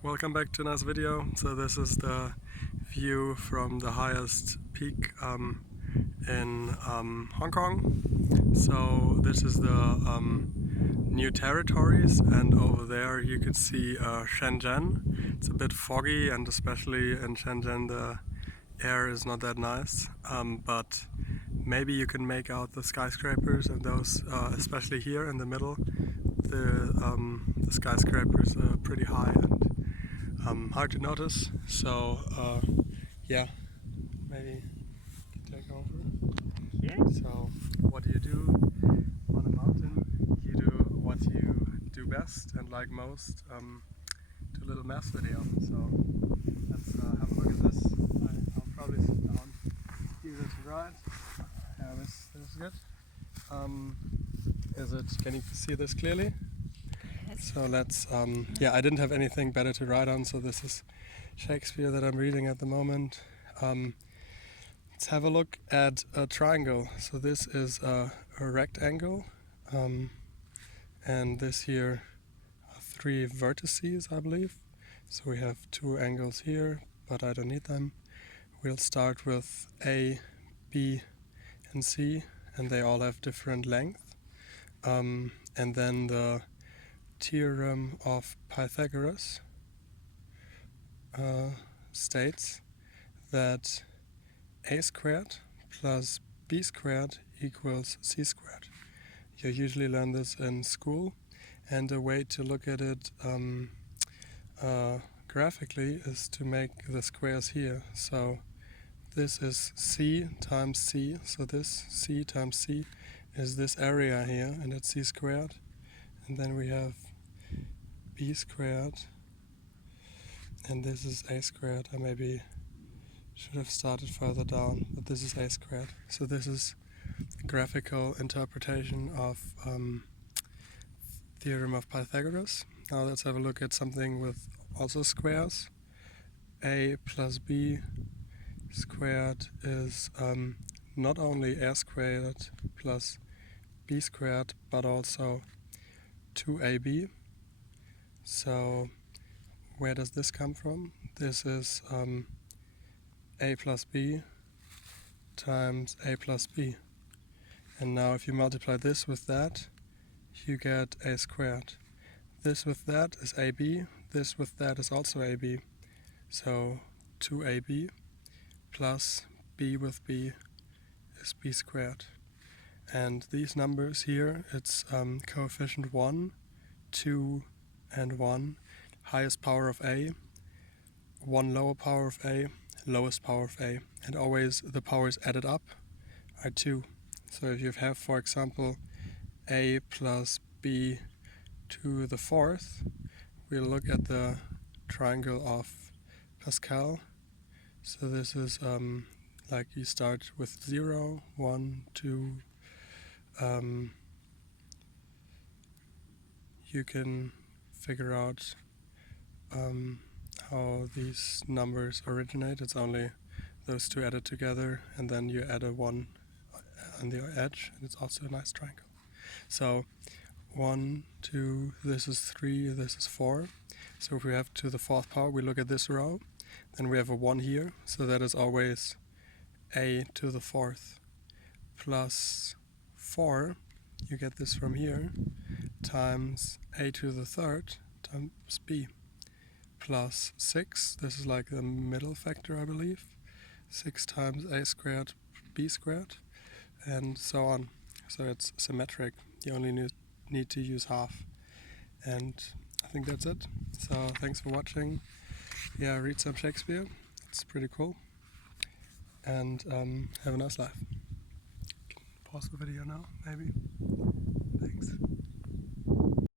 Welcome back to another video. So this is the view from the highest peak in Hong Kong. So this is the new territories, and over there you could see Shenzhen. It's a bit foggy, and especially in Shenzhen the air is not that nice, but maybe you can make out the skyscrapers, and those especially here in the middle, the skyscrapers are pretty high and hard to notice. So yeah, maybe you can take over. Yeah. So what do you do on a mountain? You do what you do best and like most. Do a little math video. So let's have a look at this. I'll probably sit down, easier to ride. Yeah, this is good. Can you see this clearly? Yes. So let's, yeah, I didn't have anything better to write on, so this is Shakespeare that I'm reading at the moment. Let's have a look at a triangle. So this is a rectangle, and this here are 3 vertices, I believe. So we have 2 angles here, but I don't need them. We'll start with A, B, and C, and they all have different length. And then the theorem of Pythagoras states that a squared plus b squared equals c squared. You usually learn this in school, and a way to look at it graphically is to make the squares here. So this is c times c, so this c times c is this area here, and it's c squared. And then we have b squared, and this is a squared. I maybe should have started further down, but this is a squared. So this is graphical interpretation of theorem of Pythagoras. Now let's have a look at something with also squares. A plus b squared is not only a squared plus b squared, but also 2ab. So where does this come from? This is a plus b times a plus b. And now if you multiply this with that, you get a squared. This with that is ab, this with that is also ab. So 2ab plus b with b is b squared. And these numbers here, it's coefficient 1, 2, and 1, highest power of a, 1 lower power of a, lowest power of a, and always the powers added up are 2. So if you have, for example, a plus b to the 4th, we'll look at the triangle of Pascal. So this is like you start with 0, 1, 2. You can figure out how these numbers originate. It's only those 2 added together, and then you add a 1 on the edge, and it's also a nice triangle. So 1, 2, this is 3, this is 4. So if we have to the 4th power, we look at this row, then we have a 1 here, so that is always a to the 4th plus 4, you get this from here, times a to the 3rd times b, plus 6, this is like the middle factor, I believe, 6 times a squared b squared, and so on. So it's symmetric, you only need to use half. And I think that's it. So thanks for watching. Yeah, read some Shakespeare, it's pretty cool, and have a nice life. Pause the video now, maybe. Thanks.